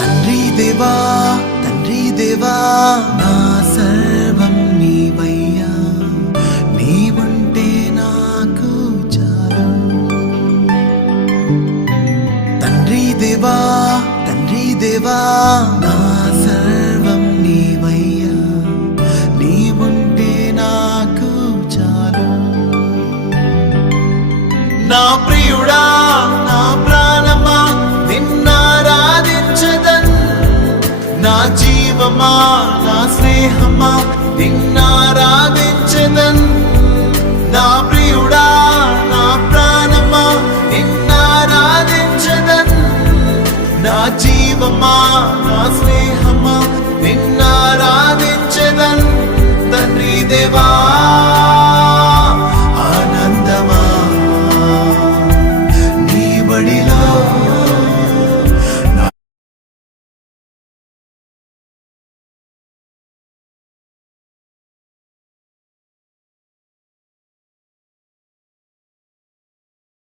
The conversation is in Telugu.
తండ్రి దేవా నా సర్వం నీవయ్యా, నీవుంటే నాకు చాలు. తండ్రి దేవా నా సర్వం నీవయ్యా, నీవుంటే నాకు చాలు. నా ప్రియుడా నా ప్రాణమా నిన్నారాధించదన్, నా జీవమా నా స్నేహమా నిన్నారాధించదన్. నా ప్రియుడా నా ప్రాణమా నిన్నారాధించదన్, నా జీవమా నా స్నేహమా నిన్నారాధించదన్. తండ్రి దేవా